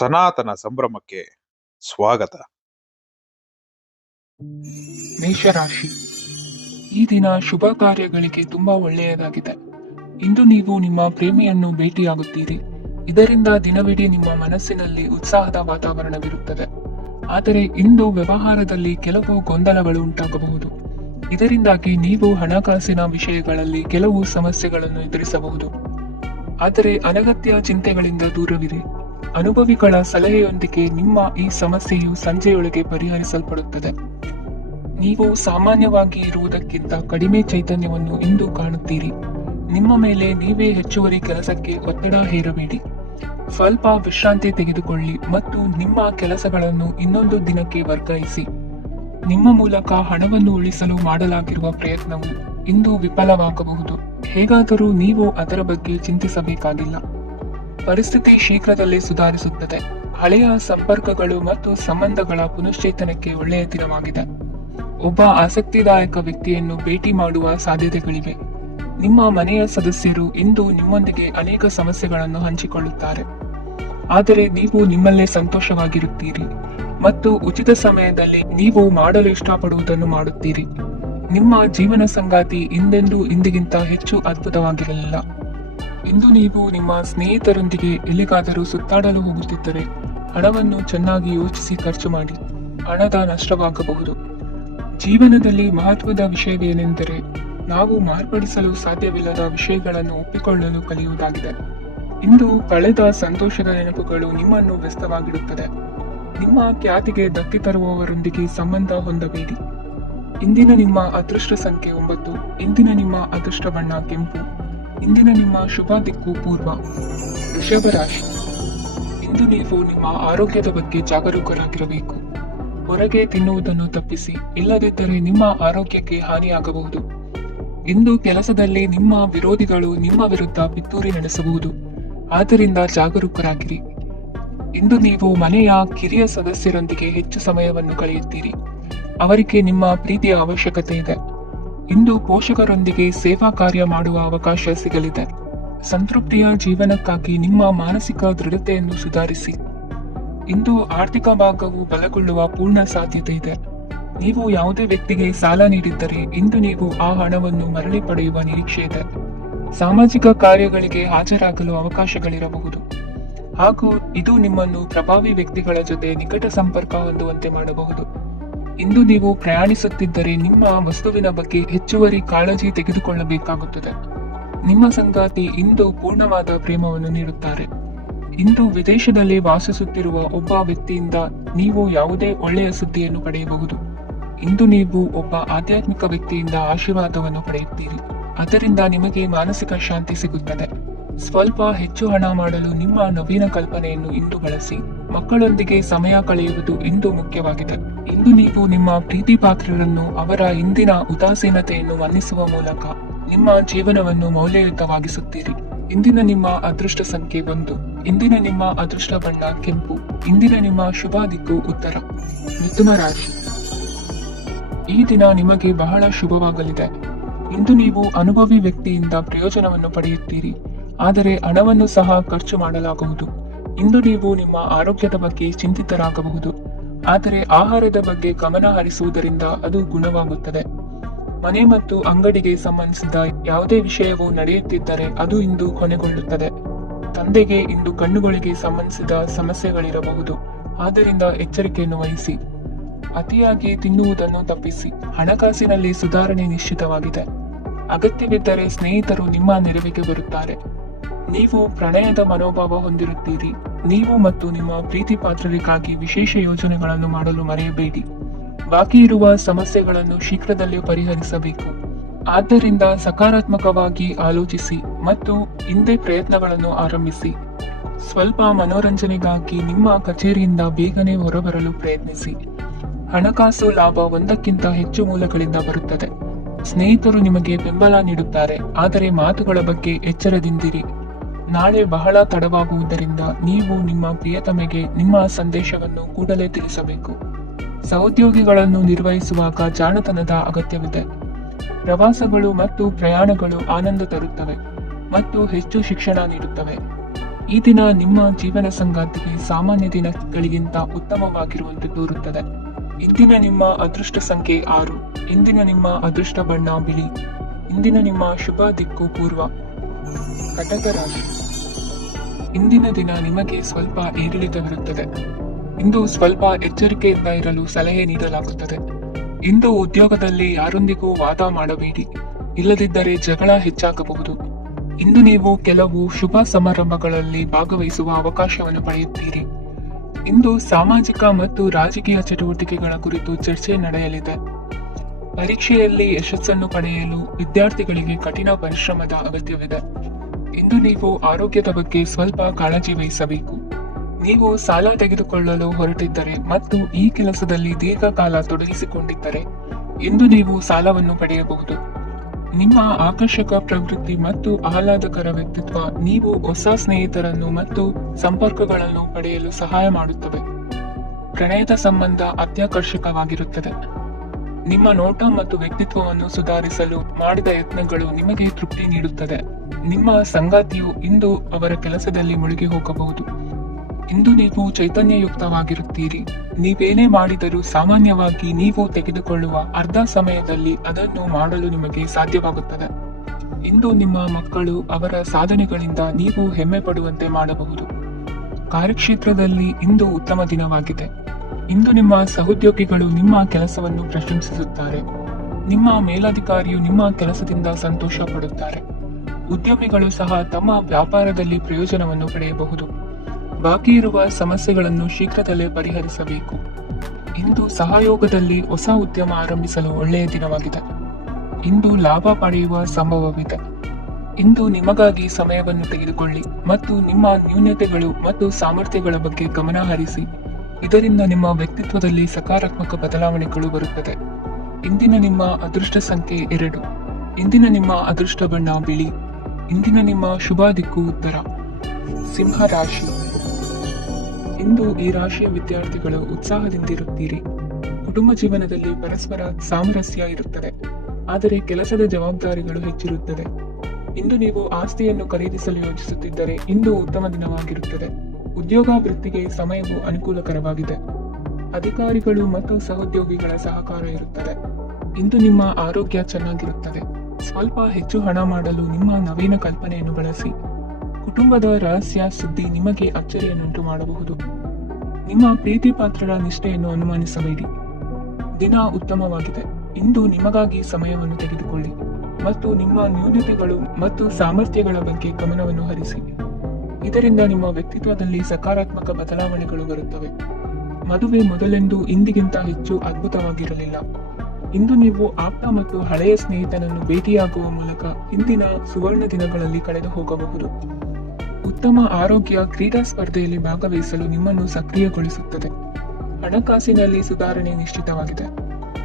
ಸನಾತನ ಸಂಭ್ರಮಕ್ಕೆ ಸ್ವಾಗತ. ಮೇಷರಾಶಿ, ಈ ದಿನ ಶುಭ ಕಾರ್ಯಗಳಿಗೆ ತುಂಬಾ ಒಳ್ಳೆಯದಾಗಿದೆ. ಇಂದು ನೀವು ನಿಮ್ಮ ಪ್ರೇಮಿಯನ್ನು ಭೇಟಿಯಾಗುತ್ತೀರಿ. ಇದರಿಂದ ದಿನವಿಡೀ ನಿಮ್ಮ ಮನಸ್ಸಿನಲ್ಲಿ ಉತ್ಸಾಹದ ವಾತಾವರಣವಿರುತ್ತದೆ. ಆದರೆ ಇಂದು ವ್ಯವಹಾರದಲ್ಲಿ ಕೆಲವು ಗೊಂದಲಗಳು ಉಂಟಾಗಬಹುದು. ಇದರಿಂದಾಗಿ ನೀವು ಹಣಕಾಸಿನ ವಿಷಯಗಳಲ್ಲಿ ಕೆಲವು ಸಮಸ್ಯೆಗಳನ್ನು ಎದುರಿಸಬಹುದು. ಆದರೆ ಅನಗತ್ಯ ಚಿಂತೆಗಳಿಂದ ದೂರವಿರಿ. ಅನುಭವಿಗಳ ಸಲಹೆಯೊಂದಿಗೆ ನಿಮ್ಮ ಈ ಸಮಸ್ಯೆಯು ಸಂಜೆಯೊಳಗೆ ಪರಿಹರಿಸಲ್ಪಡುತ್ತದೆ. ನೀವು ಸಾಮಾನ್ಯವಾಗಿ ಇರುವುದಕ್ಕಿಂತ ಕಡಿಮೆ ಚೈತನ್ಯವನ್ನು ಇಂದು ಕಾಣುತ್ತೀರಿ. ನಿಮ್ಮ ಮೇಲೆ ನೀವೇ ಹೆಚ್ಚುವರಿ ಕೆಲಸಕ್ಕೆ ಒತ್ತಡ ಹೇರಬೇಡಿ. ಸ್ವಲ್ಪ ವಿಶ್ರಾಂತಿ ತೆಗೆದುಕೊಳ್ಳಿ ಮತ್ತು ನಿಮ್ಮ ಕೆಲಸಗಳನ್ನು ಇನ್ನೊಂದು ದಿನಕ್ಕೆ ವರ್ಗಾಯಿಸಿ. ನಿಮ್ಮ ಮೂಲಕ ಹಣವನ್ನು ಉಳಿಸಲು ಮಾಡಲಾಗಿರುವ ಪ್ರಯತ್ನವು ಇಂದು ವಿಫಲವಾಗಬಹುದು. ಹೇಗಾದರೂ ನೀವು ಅದರ ಬಗ್ಗೆ ಚಿಂತಿಸಬೇಕಾಗಿಲ್ಲ. ಪರಿಸ್ಥಿತಿ ಶೀಘ್ರದಲ್ಲೇ ಸುಧಾರಿಸುತ್ತದೆ. ಹಳೆಯ ಸಂಪರ್ಕಗಳು ಮತ್ತು ಸಂಬಂಧಗಳ ಪುನಶ್ಚೇತನಕ್ಕೆ ಒಳ್ಳೆಯ ದಿನವಾಗಿದೆ. ಒಬ್ಬ ಆಸಕ್ತಿದಾಯಕ ವ್ಯಕ್ತಿಯನ್ನು ಭೇಟಿ ಮಾಡುವ ಸಾಧ್ಯತೆಗಳಿವೆ. ನಿಮ್ಮ ಮನೆಯ ಸದಸ್ಯರು ಇಂದು ನಿಮ್ಮೊಂದಿಗೆ ಅನೇಕ ಸಮಸ್ಯೆಗಳನ್ನು ಹಂಚಿಕೊಳ್ಳುತ್ತಾರೆ. ಆದರೆ ನೀವು ನಿಮ್ಮಲ್ಲೇ ಸಂತೋಷವಾಗಿರುತ್ತೀರಿ ಮತ್ತು ಉಚಿತ ಸಮಯದಲ್ಲಿ ನೀವು ಮಾಡಲು ಇಷ್ಟಪಡುವುದನ್ನು ಮಾಡುತ್ತೀರಿ. ನಿಮ್ಮ ಜೀವನ ಸಂಗಾತಿ ಇಂದಿಗಿಂತ ಹೆಚ್ಚು ಅದ್ಭುತವಾಗಿರಲಿಲ್ಲ. ಇಂದು ನೀವು ನಿಮ್ಮ ಸ್ನೇಹಿತರೊಂದಿಗೆ ಎಲ್ಲಿಗಾದರೂ ಸುತ್ತಾಡಲು ಹೋಗುತ್ತಿದ್ದರೆ ಹಣವನ್ನು ಚೆನ್ನಾಗಿ ಯೋಚಿಸಿ ಖರ್ಚು ಮಾಡಿ. ಹಣದ ನಷ್ಟವಾಗಬಹುದು. ಜೀವನದಲ್ಲಿ ಮಹತ್ವದ ವಿಷಯವೇನೆಂದರೆ ನಾವು ಮಾರ್ಪಡಿಸಲು ಸಾಧ್ಯವಿಲ್ಲದ ವಿಷಯಗಳನ್ನು ಒಪ್ಪಿಕೊಳ್ಳಲು ಕಲಿಯುವುದಾಗಿದೆ. ಇಂದು ಕಳೆದ ಸಂತೋಷದ ನೆನಪುಗಳು ನಿಮ್ಮನ್ನು ವ್ಯಸ್ತವಾಗಿಡುತ್ತದೆ. ನಿಮ್ಮ ಖ್ಯಾತಿಗೆ ಧಕ್ಕೆ ತರುವವರೊಂದಿಗೆ ಸಂಬಂಧ ಹೊಂದಬೇಡಿ. ಇಂದಿನ ನಿಮ್ಮ ಅದೃಷ್ಟ ಸಂಖ್ಯೆ 9. ಇಂದಿನ ನಿಮ್ಮ ಅದೃಷ್ಟ ಬಣ್ಣ ಕೆಂಪು. ಇಂದಿನ ನಿಮ್ಮ ಶುಭ ದಿಕ್ಕು ಪೂರ್ವ. ವೃಷಭ ರಾಶಿ, ಇಂದು ನೀವು ನಿಮ್ಮ ಆರೋಗ್ಯದ ಬಗ್ಗೆ ಜಾಗರೂಕರಾಗಿರಬೇಕು. ಹೊರಗೆ ತಿನ್ನುವುದನ್ನು ತಪ್ಪಿಸಿ, ಇಲ್ಲದಿದ್ದರೆ ನಿಮ್ಮ ಆರೋಗ್ಯಕ್ಕೆ ಹಾನಿಯಾಗಬಹುದು. ಇಂದು ಕೆಲಸದಲ್ಲಿ ನಿಮ್ಮ ವಿರೋಧಿಗಳು ನಿಮ್ಮ ವಿರುದ್ಧ ಪಿತೂರಿ ನಡೆಸಬಹುದು. ಆದ್ದರಿಂದ ಜಾಗರೂಕರಾಗಿರಿ. ಇಂದು ನೀವು ಮನೆಯ ಕಿರಿಯ ಸದಸ್ಯರೊಂದಿಗೆ ಹೆಚ್ಚು ಸಮಯವನ್ನು ಕಳೆಯುತ್ತೀರಿ. ಅವರಿಗೆ ನಿಮ್ಮ ಪ್ರೀತಿಯ ಅವಶ್ಯಕತೆ ಇದೆ. ಇಂದು ಪೋಷಕರೊಂದಿಗೆ ಸೇವಾ ಕಾರ್ಯ ಮಾಡುವ ಅವಕಾಶ ಸಿಗಲಿದೆ. ಸಂತೃಪ್ತಿಯ ಜೀವನಕ್ಕಾಗಿ ನಿಮ್ಮ ಮಾನಸಿಕ ದೃಢತೆಯನ್ನು ಸುಧಾರಿಸಿ. ಇಂದು ಆರ್ಥಿಕ ಭಾಗವು ಬಲಗೊಳ್ಳುವ ಪೂರ್ಣ ಸಾಧ್ಯತೆ ಇದೆ. ನೀವು ಯಾವುದೇ ವ್ಯಕ್ತಿಗೆ ಸಾಲ ನೀಡಿದ್ದರೆ ಇಂದು ನೀವು ಆ ಹಣವನ್ನು ಮರಳಿ ಪಡೆಯುವ ನಿರೀಕ್ಷೆ ಇದೆ. ಸಾಮಾಜಿಕ ಕಾರ್ಯಗಳಿಗೆ ಹಾಜರಾಗಲು ಅವಕಾಶಗಳಿರಬಹುದು ಹಾಗೂ ಇದು ನಿಮ್ಮನ್ನು ಪ್ರಭಾವಿ ವ್ಯಕ್ತಿಗಳ ಜೊತೆ ನಿಕಟ ಸಂಪರ್ಕ ಹೊಂದುವಂತೆ ಮಾಡಬಹುದು. ಇಂದು ನೀವು ಪ್ರಯಾಣಿಸುತ್ತಿದ್ದರೆ ನಿಮ್ಮ ವಸ್ತುವಿನ ಬಗ್ಗೆ ಹೆಚ್ಚುವರಿ ಕಾಳಜಿ ತೆಗೆದುಕೊಳ್ಳಬೇಕಾಗುತ್ತದೆ. ನಿಮ್ಮ ಸಂಗಾತಿ ಇಂದು ಪೂರ್ಣವಾದ ಪ್ರೇಮವನ್ನು ನೀಡುತ್ತಾರೆ. ಇಂದು ವಿದೇಶದಲ್ಲಿ ವಾಸಿಸುತ್ತಿರುವ ಒಬ್ಬ ವ್ಯಕ್ತಿಯಿಂದ ನೀವು ಯಾವುದೇ ಒಳ್ಳೆಯ ಸುದ್ದಿಯನ್ನು ಪಡೆಯಬಹುದು. ಇಂದು ನೀವು ಒಬ್ಬ ಆಧ್ಯಾತ್ಮಿಕ ವ್ಯಕ್ತಿಯಿಂದ ಆಶೀರ್ವಾದವನ್ನು ಪಡೆಯುತ್ತೀರಿ. ಅದರಿಂದ ನಿಮಗೆ ಮಾನಸಿಕ ಶಾಂತಿ ಸಿಗುತ್ತದೆ. ಸ್ವಲ್ಪ ಹೆಚ್ಚು ಹಣ ಮಾಡಲು ನಿಮ್ಮ ನವೀನ ಕಲ್ಪನೆಯನ್ನು ಇಂದು ಬಳಸಿ. ಮಕ್ಕಳೊಂದಿಗೆ ಸಮಯ ಕಳೆಯುವುದು ಇಂದು ಮುಖ್ಯವಾಗಿದೆ. ಇಂದು ನೀವು ನಿಮ್ಮ ಪ್ರೀತಿ ಪಾತ್ರರನ್ನು ಅವರ ಇಂದಿನ ಉದಾಸೀನತೆಯನ್ನು ಮನ್ನಿಸುವ ಮೂಲಕ ನಿಮ್ಮ ಜೀವನವನ್ನು ಮೌಲ್ಯಯುತವಾಗಿಸುತ್ತೀರಿ. ಇಂದಿನ ನಿಮ್ಮ ಅದೃಷ್ಟ ಸಂಖ್ಯೆ 1. ಇಂದಿನ ನಿಮ್ಮ ಅದೃಷ್ಟ ಬಣ್ಣ ಕೆಂಪು. ಇಂದಿನ ನಿಮ್ಮ ಶುಭ ದಿಕ್ಕು ಉತ್ತರ. ಮಿಥುನ ರಾಶಿ, ಈ ದಿನ ನಿಮಗೆ ಬಹಳ ಶುಭವಾಗಲಿದೆ. ಇಂದು ನೀವು ಅನುಭವಿ ವ್ಯಕ್ತಿಯಿಂದ ಪ್ರಯೋಜನವನ್ನು ಪಡೆಯುತ್ತೀರಿ. ಆದರೆ ಹಣವನ್ನು ಸಹ ಖರ್ಚು ಮಾಡಲಾಗುವುದು. ಇಂದು ನೀವು ನಿಮ್ಮ ಆರೋಗ್ಯದ ಬಗ್ಗೆ ಚಿಂತಿತರಾಗಬಹುದು. ಆದರೆ ಆಹಾರದ ಬಗ್ಗೆ ಗಮನ ಹರಿಸುವುದರಿಂದ ಅದು ಗುಣವಾಗುತ್ತದೆ. ಮನೆ ಮತ್ತು ಅಂಗಡಿಗೆ ಸಂಬಂಧಿಸಿದ ಯಾವುದೇ ವಿಷಯವು ನಡೆಯುತ್ತಿದ್ದರೆ ಅದು ಇಂದು ಕೊನೆಗೊಳ್ಳುತ್ತದೆ. ತಂದೆಗೆ ಇಂದು ಕಣ್ಣುಗಳಿಗೆ ಸಂಬಂಧಿಸಿದ ಸಮಸ್ಯೆಗಳಿರಬಹುದು. ಆದ್ದರಿಂದ ಎಚ್ಚರಿಕೆಯನ್ನು ವಹಿಸಿ. ಅತಿಯಾಗಿ ತಿನ್ನುವುದನ್ನು ತಪ್ಪಿಸಿ. ಹಣಕಾಸಿನಲ್ಲಿ ಸುಧಾರಣೆ ನಿಶ್ಚಿತವಾಗಿದೆ. ಅಗತ್ಯವಿದ್ದರೆ ಸ್ನೇಹಿತರು ನಿಮ್ಮ ನೆರವಿಗೆ ಬರುತ್ತಾರೆ. ನೀವು ಪ್ರಣಯದ ಮನೋಭಾವ ಹೊಂದಿರುತ್ತೀರಿ. ನೀವು ಮತ್ತು ನಿಮ್ಮ ಪ್ರೀತಿ ಪಾತ್ರರಿಗಾಗಿ ವಿಶೇಷ ಯೋಜನೆಗಳನ್ನು ಮಾಡಲು ಮರೆಯಬೇಡಿ. ಬಾಕಿ ಇರುವ ಸಮಸ್ಯೆಗಳನ್ನು ಶೀಘ್ರದಲ್ಲೇ ಪರಿಹರಿಸಬೇಕು. ಆದ್ದರಿಂದ ಸಕಾರಾತ್ಮಕವಾಗಿ ಆಲೋಚಿಸಿ ಮತ್ತು ಹಿಂದೆ ಪ್ರಯತ್ನಗಳನ್ನು ಆರಂಭಿಸಿ. ಸ್ವಲ್ಪ ಮನೋರಂಜನೆಗಾಗಿ ನಿಮ್ಮ ಕಚೇರಿಯಿಂದ ಬೇಗನೆ ಹೊರಬರಲು ಪ್ರಯತ್ನಿಸಿ. ಹಣಕಾಸು ಲಾಭ 1ಕ್ಕಿಂತ ಹೆಚ್ಚು ಮೂಲಗಳಿಂದ ಬರುತ್ತದೆ. ಸ್ನೇಹಿತರು ನಿಮಗೆ ಬೆಂಬಲ ನೀಡುತ್ತಾರೆ. ಆದರೆ ಮಾತುಗಳ ಬಗ್ಗೆ ಎಚ್ಚರದಿಂದಿರಿ. ನಾಳೆ ಬಹಳ ತಡವಾಗುವುದರಿಂದ ನೀವು ನಿಮ್ಮ ಪ್ರಿಯತಮೆಗೆ ನಿಮ್ಮ ಸಂದೇಶವನ್ನು ಕೂಡಲೇ ತಿಳಿಸಬೇಕು. ಸಹೋದ್ಯೋಗಿಗಳನ್ನು ನಿರ್ವಹಿಸುವಾಗ ಜಾಣತನದ ಅಗತ್ಯವಿದೆ. ಪ್ರವಾಸಗಳು ಮತ್ತು ಪ್ರಯಾಣಗಳು ಆನಂದ ತರುತ್ತವೆ ಮತ್ತು ಹೆಚ್ಚು ಶಿಕ್ಷಣ ನೀಡುತ್ತವೆ. ಈ ದಿನ ನಿಮ್ಮ ಜೀವನ ಸಂಗಾತಿಗೆ ಸಾಮಾನ್ಯ ದಿನಗಳಿಗಿಂತ ಉತ್ತಮವಾಗಿರುವಂತೆ ತೋರುತ್ತದೆ. ಇಂದಿನ ನಿಮ್ಮ ಅದೃಷ್ಟ ಸಂಖ್ಯೆ 6. ಇಂದಿನ ನಿಮ್ಮ ಅದೃಷ್ಟ ಬಣ್ಣ ಬಿಳಿ. ಇಂದಿನ ನಿಮ್ಮ ಶುಭ ದಿಕ್ಕು ಪೂರ್ವ. ಕಟಕ ರಾಶಿ. ಇಂದಿನ ದಿನ ನಿಮಗೆ ಸ್ವಲ್ಪ ಏರಿಳಿತವಿರುತ್ತದೆ. ಇಂದು ಸ್ವಲ್ಪ ಎಚ್ಚರಿಕೆಯಿಂದ ಇರಲು ಸಲಹೆ ನೀಡಲಾಗುತ್ತದೆ. ಇಂದು ಉದ್ಯೋಗದಲ್ಲಿ ಯಾರೊಂದಿಗೂ ವಾದ ಮಾಡಬೇಡಿ, ಇಲ್ಲದಿದ್ದರೆ ಜಗಳ ಹೆಚ್ಚಾಗಬಹುದು. ಇಂದು ನೀವು ಕೆಲವು ಶುಭ ಸಮಾರಂಭಗಳಲ್ಲಿ ಭಾಗವಹಿಸುವ ಅವಕಾಶವನ್ನು ಪಡೆಯುತ್ತೀರಿ. ಇಂದು ಸಾಮಾಜಿಕ ಮತ್ತು ರಾಜಕೀಯ ಚಟುವಟಿಕೆಗಳ ಕುರಿತು ಚರ್ಚೆ ನಡೆಯಲಿದೆ. ಪರೀಕ್ಷೆಯಲ್ಲಿ ಯಶಸ್ಸನ್ನು ಪಡೆಯಲು ವಿದ್ಯಾರ್ಥಿಗಳಿಗೆ ಕಠಿಣ ಪರಿಶ್ರಮದ ಅಗತ್ಯವಿದೆ. ಇಂದು ನೀವು ಆರೋಗ್ಯದ ಬಗ್ಗೆ ಸ್ವಲ್ಪ ಕಾಳಜಿ ವಹಿಸಬೇಕು. ನೀವು ಸಾಲ ತೆಗೆದುಕೊಳ್ಳಲು ಹೊರಟಿದ್ದರೆ ಮತ್ತು ಈ ಕೆಲಸದಲ್ಲಿ ದೀರ್ಘಕಾಲ ತೊಡಗಿಸಿಕೊಂಡಿದ್ದರೆ ಇಂದು ನೀವು ಸಾಲವನ್ನು ಪಡೆಯಬಹುದು. ನಿಮ್ಮ ಆಕರ್ಷಕ ಪ್ರವೃತ್ತಿ ಮತ್ತು ಆಹ್ಲಾದಕರ ವ್ಯಕ್ತಿತ್ವ ನೀವು ಹೊಸ ಸ್ನೇಹಿತರನ್ನು ಮತ್ತು ಸಂಪರ್ಕಗಳನ್ನು ಪಡೆಯಲು ಸಹಾಯ ಮಾಡುತ್ತವೆ. ಪ್ರಣಯದ ಸಂಬಂಧ ಅತ್ಯಾಕರ್ಷಕವಾಗಿರುತ್ತದೆ. ನಿಮ್ಮ ನೋಟ ಮತ್ತು ವ್ಯಕ್ತಿತ್ವವನ್ನು ಸುಧಾರಿಸಲು ಮಾಡಿದ ಯತ್ನಗಳು ನಿಮಗೆ ತೃಪ್ತಿ ನೀಡುತ್ತದೆ. ನಿಮ್ಮ ಸಂಗಾತಿಯು ಇಂದು ಅವರ ಕೆಲಸದಲ್ಲಿ ಮುಳುಗಿ ಹೋಗಬಹುದು. ಇಂದು ನೀವು ಚೈತನ್ಯಯುಕ್ತವಾಗಿರುತ್ತೀರಿ. ನೀವೇನೇ ಮಾಡಿದರೂ ಸಾಮಾನ್ಯವಾಗಿ ನೀವು ತೆಗೆದುಕೊಳ್ಳುವ ಅರ್ಧ ಸಮಯದಲ್ಲಿ ಅದನ್ನು ಮಾಡಲು ನಿಮಗೆ ಸಾಧ್ಯವಾಗುತ್ತದೆ. ಇಂದು ನಿಮ್ಮ ಮಕ್ಕಳು ಅವರ ಸಾಧನೆಗಳಿಂದ ನೀವು ಹೆಮ್ಮೆ ಪಡುವಂತೆ ಮಾಡಬಹುದು. ಕಾರ್ಯಕ್ಷೇತ್ರದಲ್ಲಿ ಇಂದು ಉತ್ತಮ ದಿನವಾಗಿದೆ. ಇಂದು ನಿಮ್ಮ ಸಹೋದ್ಯೋಗಿಗಳು ನಿಮ್ಮ ಕೆಲಸವನ್ನು ಪ್ರಶಂಸಿಸುತ್ತಾರೆ. ನಿಮ್ಮ ಮೇಲಧಿಕಾರಿಯು ನಿಮ್ಮ ಕೆಲಸದಿಂದ ಸಂತೋಷ ಪಡುತ್ತಾರೆ. ಉದ್ಯಮಿಗಳು ಸಹ ತಮ್ಮ ವ್ಯಾಪಾರದಲ್ಲಿ ಪ್ರಯೋಜನವನ್ನು ಪಡೆಯಬಹುದು. ಬಾಕಿ ಇರುವ ಸಮಸ್ಯೆಗಳನ್ನು ಶೀಘ್ರದಲ್ಲೇ ಪರಿಹರಿಸಬೇಕು. ಇಂದು ಸಹಯೋಗದಲ್ಲಿ ಹೊಸ ಉದ್ಯಮ ಆರಂಭಿಸಲು ಒಳ್ಳೆಯ ದಿನವಾಗಿದೆ. ಇಂದು ಲಾಭ ಪಡೆಯುವ ಸಂಭವವಿದೆ. ಇಂದು ನಿಮಗಾಗಿ ಸಮಯವನ್ನು ತೆಗೆದುಕೊಳ್ಳಿ ಮತ್ತು ನಿಮ್ಮ ನ್ಯೂನತೆಗಳು ಮತ್ತು ಸಾಮರ್ಥ್ಯಗಳ ಬಗ್ಗೆ ಗಮನ ಹರಿಸಿ. ಇದರಿಂದ ನಿಮ್ಮ ವ್ಯಕ್ತಿತ್ವದಲ್ಲಿ ಸಕಾರಾತ್ಮಕ ಬದಲಾವಣೆಗಳು ಬರುತ್ತದೆ. ಇಂದಿನ ನಿಮ್ಮ ಅದೃಷ್ಟ ಸಂಖ್ಯೆ 2. ಇಂದಿನ ನಿಮ್ಮ ಅದೃಷ್ಟ ಬಣ್ಣ ಬಿಳಿ. ಇಂದಿನ ನಿಮ್ಮ ಶುಭ ದಿಕ್ಕು ಉತ್ತರ. ಸಿಂಹ ರಾಶಿ. ಇಂದು ಈ ರಾಶಿಯ ವಿದ್ಯಾರ್ಥಿಗಳು ಉತ್ಸಾಹದಿಂದಿರುತ್ತೀರಿ. ಕುಟುಂಬ ಜೀವನದಲ್ಲಿ ಪರಸ್ಪರ ಸಾಮರಸ್ಯ ಇರುತ್ತದೆ, ಆದರೆ ಕೆಲಸದ ಜವಾಬ್ದಾರಿಗಳು ಹೆಚ್ಚಿರುತ್ತದೆ. ಇಂದು ನೀವು ಆಸ್ತಿಯನ್ನು ಖರೀದಿಸಲು ಯೋಚಿಸುತ್ತಿದ್ದರೆ ಇಂದು ಉತ್ತಮ ದಿನವಾಗಿರುತ್ತದೆ. ಉದ್ಯೋಗ ವೃತ್ತಿಗೆ ಸಮಯವು ಅನುಕೂಲಕರವಾಗಿದೆ. ಅಧಿಕಾರಿಗಳು ಮತ್ತು ಸಹೋದ್ಯೋಗಿಗಳ ಸಹಕಾರ ಇರುತ್ತದೆ. ಇಂದು ನಿಮ್ಮ ಆರೋಗ್ಯ ಚೆನ್ನಾಗಿರುತ್ತದೆ. ಸ್ವಲ್ಪ ಹೆಚ್ಚು ಹಣ ಮಾಡಲು ನಿಮ್ಮ ನವೀನ ಕಲ್ಪನೆಯನ್ನು ಬಳಸಿ. ಕುಟುಂಬದ ರಹಸ್ಯ ಸುದ್ದಿ ನಿಮಗೆ ಅಚ್ಚರಿಯನ್ನುಂಟು ಮಾಡಬಹುದು. ನಿಮ್ಮ ಪ್ರೀತಿ ಪಾತ್ರರ ನಿಷ್ಠೆಯನ್ನು ಅನುಮಾನಿಸಬೇಡಿ. ದಿನ ಉತ್ತಮವಾಗಿದೆ. ಇಂದು ನಿಮಗಾಗಿ ಸಮಯವನ್ನು ತೆಗೆದುಕೊಳ್ಳಿ ಮತ್ತು ನಿಮ್ಮ ನ್ಯೂನತೆಗಳು ಮತ್ತು ಸಾಮರ್ಥ್ಯಗಳ ಬಗ್ಗೆ ಗಮನವನ್ನು ಹರಿಸಿ. ಇದರಿಂದ ನಿಮ್ಮ ವ್ಯಕ್ತಿತ್ವದಲ್ಲಿ ಸಕಾರಾತ್ಮಕ ಬದಲಾವಣೆಗಳು ಬರುತ್ತವೆ. ಮದುವೆ ಮೊದಲೆಂದು ಇಂದಿಗಿಂತ ಹೆಚ್ಚು ಅದ್ಭುತವಾಗಿರಲಿಲ್ಲ. ಇಂದು ನೀವು ಆಪ್ತ ಮತ್ತು ಹಳೆಯ ಸ್ನೇಹಿತನನ್ನು ಭೇಟಿಯಾಗುವ ಮೂಲಕ ಇಂದಿನ ಸುವರ್ಣ ದಿನಗಳಲ್ಲಿ ಕಳೆದು ಹೋಗಬಹುದು. ಉತ್ತಮ ಆರೋಗ್ಯ ಕ್ರೀಡಾ ಸ್ಪರ್ಧೆಯಲ್ಲಿ ಭಾಗವಹಿಸಲು ನಿಮ್ಮನ್ನು ಸಕ್ರಿಯಗೊಳಿಸುತ್ತದೆ. ಹಣಕಾಸಿನಲ್ಲಿ ಸುಧಾರಣೆ ನಿಶ್ಚಿತವಾಗಿದೆ.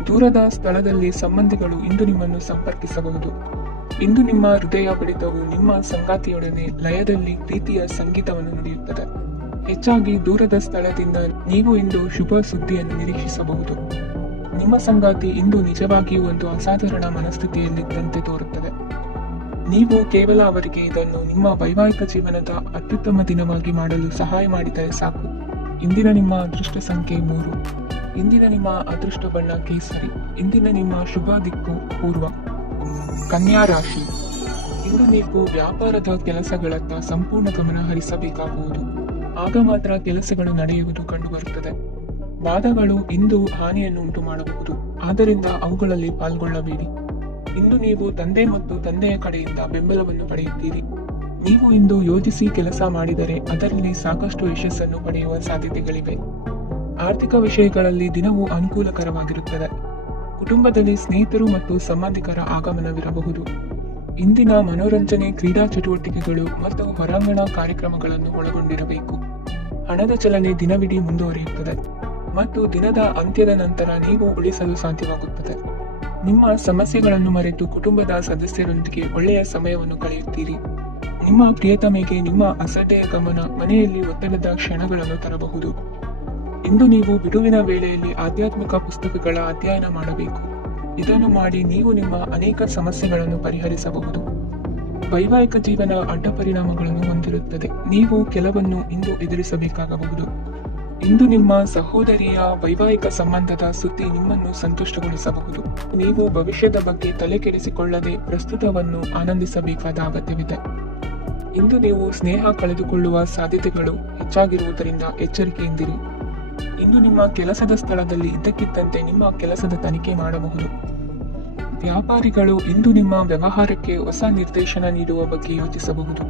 ದೂರದ ಸ್ಥಳದಲ್ಲಿ ಸಂಬಂಧಿಗಳು ಇಂದು ನಿಮ್ಮನ್ನು ಸಂಪರ್ಕಿಸಬಹುದು. ಇಂದು ನಿಮ್ಮ ಹೃದಯ ಬಡಿತವು ನಿಮ್ಮ ಸಂಗಾತಿಯೊಡನೆ ಲಯದಲ್ಲಿ ಪ್ರೀತಿಯ ಸಂಗೀತವನ್ನು ನುಡಿಯುತ್ತದೆ. ಹೆಚ್ಚಾಗಿ ದೂರದ ಸ್ಥಳದಿಂದ ನೀವು ಇಂದು ಶುಭ ಸುದ್ದಿಯನ್ನು ನಿರೀಕ್ಷಿಸಬಹುದು. ನಿಮ್ಮ ಸಂಗಾತಿ ಇಂದು ನಿಜವಾಗಿಯೂ ಒಂದು ಅಸಾಧಾರಣ ಮನಸ್ಥಿತಿಯಲ್ಲಿದ್ದಂತೆ ತೋರುತ್ತದೆ. ನೀವು ಕೇವಲ ಅವರಿಗೆ ಇದನ್ನು ನಿಮ್ಮ ವೈವಾಹಿಕ ಜೀವನದ ಅತ್ಯುತ್ತಮ ದಿನವಾಗಿ ಮಾಡಲು ಸಹಾಯ ಮಾಡಿದರೆ ಸಾಕು. ಇಂದಿನ ನಿಮ್ಮ ಅದೃಷ್ಟ ಸಂಖ್ಯೆ 3. ಇಂದಿನ ನಿಮ್ಮ ಅದೃಷ್ಟ ಬಣ್ಣ ಕೇಸರಿ. ಇಂದಿನ ನಿಮ್ಮ ಶುಭ ದಿಕ್ಕು ಪೂರ್ವ. ಕನ್ಯಾ ರಾಶಿ. ಇಂದು ನೀವು ವ್ಯಾಪಾರದ ಕೆಲಸಗಳತ್ತ ಸಂಪೂರ್ಣ ಗಮನ ಹರಿಸಬೇಕಾಗುವುದು. ಆಗ ಮಾತ್ರ ಕೆಲಸಗಳು ನಡೆಯುವುದು ಕಂಡುಬರುತ್ತದೆ. ವಾದಗಳು ಇಂದು ಹಾನಿಯನ್ನು ಉಂಟು ಮಾಡಬಹುದು, ಆದ್ದರಿಂದ ಅವುಗಳಲ್ಲಿ ಪಾಲ್ಗೊಳ್ಳಬೇಡಿ. ಇಂದು ನೀವು ತಂದೆ ಮತ್ತು ತಂದೆಯ ಕಡೆಯಿಂದ ಬೆಂಬಲವನ್ನು ಪಡೆಯುತ್ತೀರಿ. ನೀವು ಇಂದು ಯೋಜಿಸಿ ಕೆಲಸ ಮಾಡಿದರೆ ಅದರಲ್ಲಿ ಸಾಕಷ್ಟು ಯಶಸ್ಸನ್ನು ಪಡೆಯುವ ಸಾಧ್ಯತೆಗಳಿವೆ. ಆರ್ಥಿಕ ವಿಷಯಗಳಲ್ಲಿ ದಿನವೂ ಅನುಕೂಲಕರವಾಗಿರುತ್ತದೆ. ಕುಟುಂಬದಲ್ಲಿ ಸ್ನೇಹಿತರು ಮತ್ತು ಸಂಬಂಧಿಕರ ಆಗಮನವಿರಬಹುದು. ಇಂದಿನ ಮನೋರಂಜನೆ ಕ್ರೀಡಾ ಚಟುವಟಿಕೆಗಳು ಮತ್ತು ಹೊರಾಂಗಣ ಕಾರ್ಯಕ್ರಮಗಳನ್ನು ಒಳಗೊಂಡಿರಬೇಕು. ಹಣದ ಚಲನೆ ದಿನವಿಡೀ ಮುಂದುವರಿಯುತ್ತದೆ ಮತ್ತು ದಿನದ ಅಂತ್ಯದ ನಂತರ ನೀವು ಉಳಿಸಲು ಸಾಧ್ಯವಾಗುತ್ತದೆ. ನಿಮ್ಮ ಸಮಸ್ಯೆಗಳನ್ನು ಮರೆತು ಕುಟುಂಬದ ಸದಸ್ಯರೊಂದಿಗೆ ಒಳ್ಳೆಯ ಸಮಯವನ್ನು ಕಳೆಯುತ್ತೀರಿ. ನಿಮ್ಮ ಪ್ರಿಯತಮೆಗೆ ನಿಮ್ಮ ಅಸಡ್ಡೆಯ ಗಮನ ಮನೆಯಲ್ಲಿ ಒತ್ತಡದ ಕ್ಷಣಗಳನ್ನು ತರಬಹುದು. ಇಂದು ನೀವು ಬಿಡುವಿನ ವೇಳೆಯಲ್ಲಿ ಆಧ್ಯಾತ್ಮಿಕ ಪುಸ್ತಕಗಳ ಅಧ್ಯಯನ ಮಾಡಬೇಕು. ಇದನ್ನು ಮಾಡಿ ನೀವು ನಿಮ್ಮ ಅನೇಕ ಸಮಸ್ಯೆಗಳನ್ನು ಪರಿಹರಿಸಬಹುದು. ವೈವಾಹಿಕ ಜೀವನ ಅಡ್ಡ ಪರಿಣಾಮಗಳನ್ನು ಹೊಂದಿರುತ್ತದೆ. ನೀವು ಕೆಲವನ್ನು ಇಂದು ಎದುರಿಸಬೇಕಾಗಬಹುದು. ಇಂದು ನಿಮ್ಮ ಸಹೋದರಿಯ ವೈವಾಹಿಕ ಸಂಬಂಧದ ಸುದ್ದಿ ನಿಮ್ಮನ್ನು ಸಂತುಷ್ಟಗೊಳಿಸಬಹುದು. ನೀವು ಭವಿಷ್ಯದ ಬಗ್ಗೆ ತಲೆ ಕೆಡಿಸಿಕೊಳ್ಳದೆ ಪ್ರಸ್ತುತವನ್ನು ಆನಂದಿಸಬೇಕಾದ ಅಗತ್ಯವಿದೆ. ಇಂದು ನೀವು ಸ್ನೇಹ ಕಳೆದುಕೊಳ್ಳುವ ಸಾಧ್ಯತೆಗಳು ಹೆಚ್ಚಾಗಿರುವುದರಿಂದ ಎಚ್ಚರಿಕೆಯಿಂದಿರಿ. ಇಂದು ನಿಮ್ಮ ಕೆಲಸದ ಸ್ಥಳದಲ್ಲಿ ಇದ್ದಕ್ಕಿದ್ದಂತೆ ನಿಮ್ಮ ಕೆಲಸದ ತನಿಖೆ ಮಾಡಬಹುದು. ವ್ಯಾಪಾರಿಗಳು ಇಂದು ನಿಮ್ಮ ವ್ಯವಹಾರಕ್ಕೆ ಹೊಸ ನಿರ್ದೇಶನ ನೀಡುವ ಬಗ್ಗೆ ಯೋಚಿಸಬಹುದು.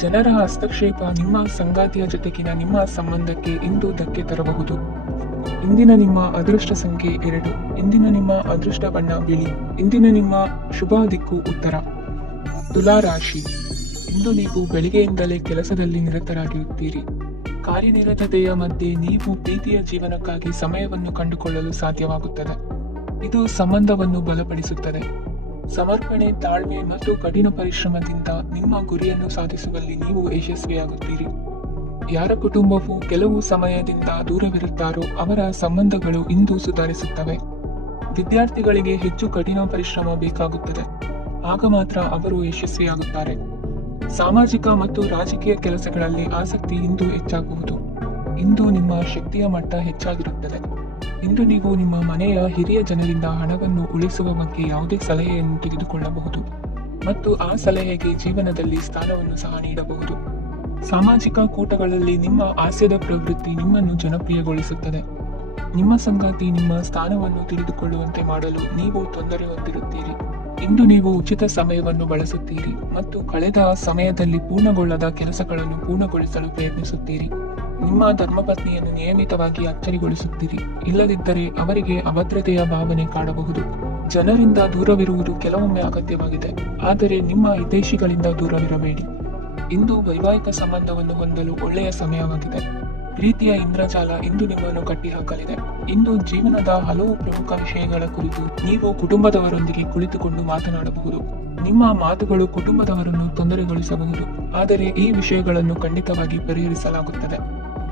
ಜನರ ಹಸ್ತಕ್ಷೇಪ ನಿಮ್ಮ ಸಂಗಾತಿಯ ಜೊತೆಗಿನ ನಿಮ್ಮ ಸಂಬಂಧಕ್ಕೆ ಇಂದು ಧಕ್ಕೆ ತರಬಹುದು. ಇಂದಿನ ನಿಮ್ಮ ಅದೃಷ್ಟ ಸಂಖ್ಯೆ 2. ಇಂದಿನ ನಿಮ್ಮ ಅದೃಷ್ಟ ಬಣ್ಣ ಬಿಳಿ. ಇಂದಿನ ನಿಮ್ಮ ಶುಭ ದಿಕ್ಕು ಉತ್ತರ. ತುಲಾ ರಾಶಿ. ಇಂದು ನೀವು ಬೆಳಿಗ್ಗೆಯಿಂದಲೇ ಕೆಲಸದಲ್ಲಿ ನಿರತರಾಗಿರುತ್ತೀರಿ. ಕಾರ್ಯನಿರತತೆಯ ಮಧ್ಯೆ ನೀವು ಪ್ರೀತಿಯ ಜೀವನಕ್ಕಾಗಿ ಸಮಯವನ್ನು ಕಂಡುಕೊಳ್ಳಲು ಸಾಧ್ಯವಾಗುತ್ತದೆ. ಇದು ಸಂಬಂಧವನ್ನು ಬಲಪಡಿಸುತ್ತದೆ. ಸಮರ್ಪಣೆ, ತಾಳ್ಮೆ ಮತ್ತು ಕಠಿಣ ಪರಿಶ್ರಮದಿಂದ ನಿಮ್ಮ ಗುರಿಯನ್ನು ಸಾಧಿಸುವಲ್ಲಿ ನೀವು ಯಶಸ್ವಿಯಾಗುತ್ತೀರಿ. ಯಾರ ಕುಟುಂಬವು ಕೆಲವು ಸಮಯದಿಂದ ದೂರವಿರುತ್ತಾರೋ ಅವರ ಸಂಬಂಧಗಳು ಇಂದು ಸುಧಾರಿಸುತ್ತವೆ. ವಿದ್ಯಾರ್ಥಿಗಳಿಗೆ ಹೆಚ್ಚು ಕಠಿಣ ಪರಿಶ್ರಮ ಬೇಕಾಗುತ್ತದೆ. ಆಗ ಮಾತ್ರ ಅವರು ಯಶಸ್ವಿಯಾಗುತ್ತಾರೆ. ಸಾಮಾಜಿಕ ಮತ್ತು ರಾಜಕೀಯ ಕೆಲಸಗಳಲ್ಲಿ ಆಸಕ್ತಿ ಇಂದು ಹೆಚ್ಚಾಗುವುದು. ಇಂದು ನಿಮ್ಮ ಶಕ್ತಿಯ ಮಟ್ಟ ಹೆಚ್ಚಾಗಿರುತ್ತದೆ. ಇಂದು ನೀವು ನಿಮ್ಮ ಮನೆಯ ಹಿರಿಯ ಜನರಿಂದ ಹಣವನ್ನು ಉಳಿಸುವ ಬಗ್ಗೆ ಯಾವುದೇ ಸಲಹೆಯನ್ನು ತೆಗೆದುಕೊಳ್ಳಬಹುದು ಮತ್ತು ಆ ಸಲಹೆಗೆ ಜೀವನದಲ್ಲಿ ಸ್ಥಾನವನ್ನು ಸಹ ನೀಡಬಹುದು. ಸಾಮಾಜಿಕ ಕೂಟಗಳಲ್ಲಿ ನಿಮ್ಮ ಹಾಸ್ಯದ ಪ್ರವೃತ್ತಿ ನಿಮ್ಮನ್ನು ಜನಪ್ರಿಯಗೊಳಿಸುತ್ತದೆ. ನಿಮ್ಮ ಸಂಗಾತಿ ನಿಮ್ಮ ಸ್ಥಾನವನ್ನು ತಿಳಿದುಕೊಳ್ಳುವಂತೆ ಮಾಡಲು ನೀವು ತೊಂದರೆ ಹೊಂದಿರುತ್ತೀರಿ. ಇಂದು ನೀವು ಉಚಿತ ಸಮಯವನ್ನು ಬಳಸುತ್ತೀರಿ ಮತ್ತು ಕಳೆದ ಸಮಯದಲ್ಲಿ ಪೂರ್ಣಗೊಳ್ಳದ ಕೆಲಸಗಳನ್ನು ಪೂರ್ಣಗೊಳಿಸಲು ಪ್ರಯತ್ನಿಸುತ್ತೀರಿ. ನಿಮ್ಮ ಧರ್ಮಪತ್ನಿಯನ್ನು ನಿಯಮಿತವಾಗಿ ಅಚ್ಚರಿಗೊಳಿಸುತ್ತೀರಿ. ಇಲ್ಲದಿದ್ದರೆ ಅವರಿಗೆ ಅಭದ್ರತೆಯ ಭಾವನೆ ಕಾಡಬಹುದು. ಜನರಿಂದ ದೂರವಿರುವುದು ಕೆಲವೊಮ್ಮೆ ಅಗತ್ಯವಾಗಿದೆ, ಆದರೆ ನಿಮ್ಮ ಹಿತೈಷಿಗಳಿಂದ ದೂರವಿರಬೇಡಿ. ಇಂದು ವೈವಾಹಿಕ ಸಂಬಂಧವನ್ನು ಹೊಂದಲು ಒಳ್ಳೆಯ ಸಮಯವಾಗಿದೆ. ಪ್ರೀತಿಯ ಇಂದ್ರಜಾಲ ಇಂದು ನಿಮ್ಮನ್ನು ಕಟ್ಟಿಹಾಕಲಿದೆ. ಇಂದು ಜೀವನದ ಹಲವು ಪ್ರಮುಖ ವಿಷಯಗಳ ಕುರಿತು ನೀವು ಕುಟುಂಬದವರೊಂದಿಗೆ ಕುಳಿತುಕೊಂಡು ಮಾತನಾಡಬಹುದು. ನಿಮ್ಮ ಮಾತುಗಳು ಕುಟುಂಬದವರನ್ನು ತೊಂದರೆಗೊಳಿಸಬಹುದು, ಆದರೆ ಈ ವಿಷಯಗಳನ್ನು ಖಂಡಿತವಾಗಿ ಪರಿಹರಿಸಲಾಗುತ್ತದೆ.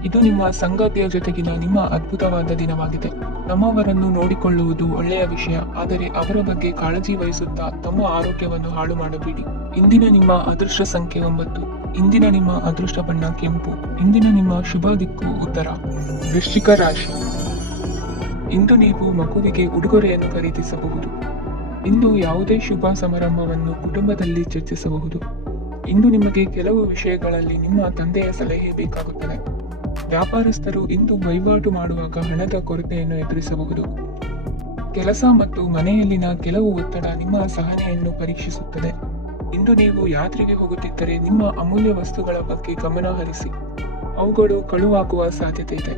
ಇದು ನಿಮ್ಮ ಸಂಗಾತಿಯ ಜೊತೆಗಿನ ನಿಮ್ಮ ಅದ್ಭುತವಾದ ದಿನವಾಗಿದೆ. ನಮ್ಮವರನ್ನು ನೋಡಿಕೊಳ್ಳುವುದು ಒಳ್ಳೆಯ ವಿಷಯ, ಆದರೆ ಅವರ ಬಗ್ಗೆ ಕಾಳಜಿ ವಹಿಸುತ್ತಾ ತಮ್ಮ ಆರೋಗ್ಯವನ್ನು ಹಾಳು ಮಾಡಬೇಡಿ. ಇಂದಿನ ನಿಮ್ಮ ಅದೃಷ್ಟ ಸಂಖ್ಯೆ 9. ಇಂದಿನ ನಿಮ್ಮ ಅದೃಷ್ಟ ಬಣ್ಣ ಕೆಂಪು. ಇಂದಿನ ನಿಮ್ಮ ಶುಭ ದಿಕ್ಕು ಉತ್ತರ. ವೃಶ್ಚಿಕ ರಾಶಿ. ಇಂದು ನೀವು ಮಗುವಿಗೆ ಉಡುಗೊರೆಯನ್ನು ಖರೀದಿಸಬಹುದು. ಇಂದು ಯಾವುದೇ ಶುಭ ಸಮಾರಂಭವನ್ನು ಕುಟುಂಬದಲ್ಲಿ ಚರ್ಚಿಸಬಹುದು. ಇಂದು ನಿಮಗೆ ಕೆಲವು ವಿಷಯಗಳಲ್ಲಿ ನಿಮ್ಮ ತಂದೆಯ ಸಲಹೆ ಬೇಕಾಗುತ್ತದೆ. ವ್ಯಾಪಾರಸ್ಥರು ಇಂದು ವಹಿವಾಟು ಮಾಡುವಾಗ ಹಣದ ಕೊರತೆಯನ್ನು ಎದುರಿಸಬಹುದು. ಕೆಲಸ ಮತ್ತು ಮನೆಯಲ್ಲಿನ ಕೆಲವು ಒತ್ತಡ ನಿಮ್ಮ ಸಹನೆಯನ್ನು ಪರೀಕ್ಷಿಸುತ್ತದೆ. ಇಂದು ನೀವು ಯಾತ್ರೆಗೆ ಹೋಗುತ್ತಿದ್ದರೆ ನಿಮ್ಮ ಅಮೂಲ್ಯ ವಸ್ತುಗಳ ಬಗ್ಗೆ ಗಮನ ಹರಿಸಿ. ಅವುಗಳು ಕಳುವಾಗುವ ಸಾಧ್ಯತೆ ಇದೆ.